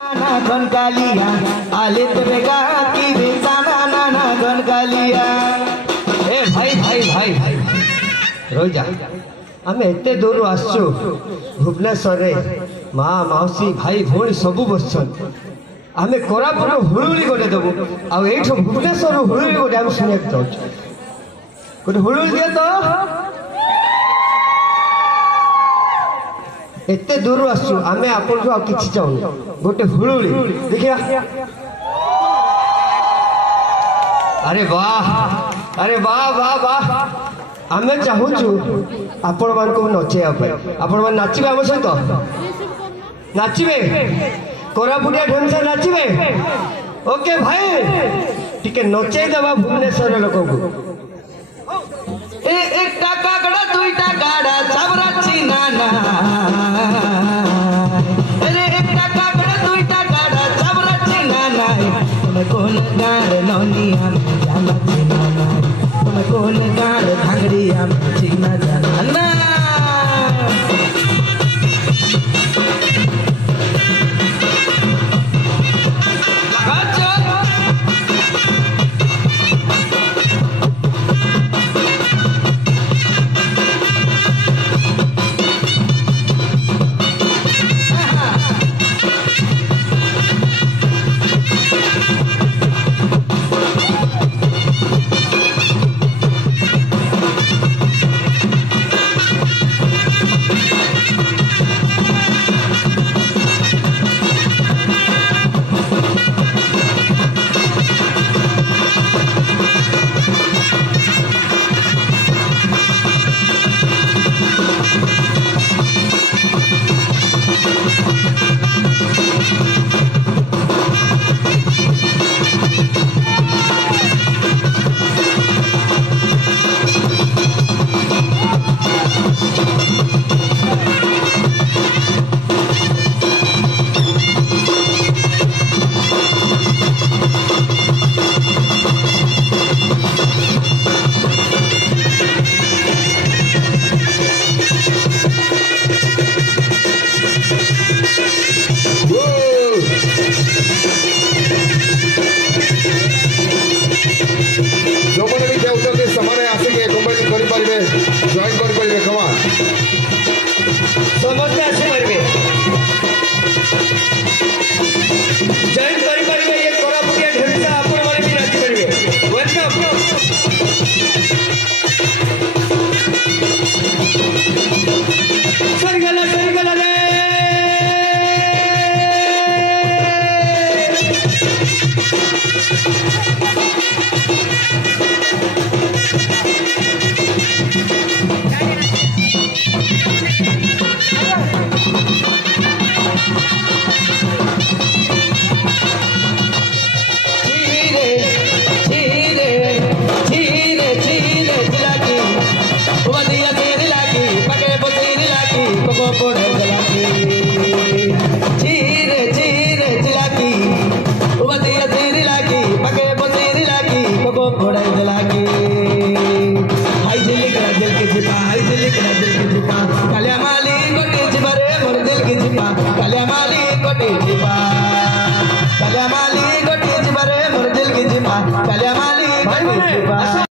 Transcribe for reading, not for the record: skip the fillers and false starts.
गनकालिया आले तेरे गा की बेचाना नाना गनकालिया ए भाई भाई भाई भाई रोई जा आम एते दूर आसु भुवनेश्वर माँ मौसी भाई भौणी सबू बसन आम कोरापुट हुलुली गोटे देवु आठ भुवनेश्वर हुलुली गोटे आम शुणा चाहूँ गोटे हुलुली दिए तो एते दूर आसु आम आपन को किसी चाहूँ गोटे हुलुली देखिया अरे वाह वाह वाह आम चाहूँ आपण मान को नचेवा आपण मान नाचिबे आम सहित नाचिबे कोरापुटिया ढेमसा नाचिबे ओके भाई टिके नचे देवा भुवनेश्वर लोक को एक काकड़ा दुईटा गाड़ा चाबरा चिनाना अरे एक काकड़ा दुईटा गाड़ा चाबरा चिनाना तुम कौन गाड़ नौनिया जाना चिनाना तुम कौन गाड़ घागड़िया चिना जाना por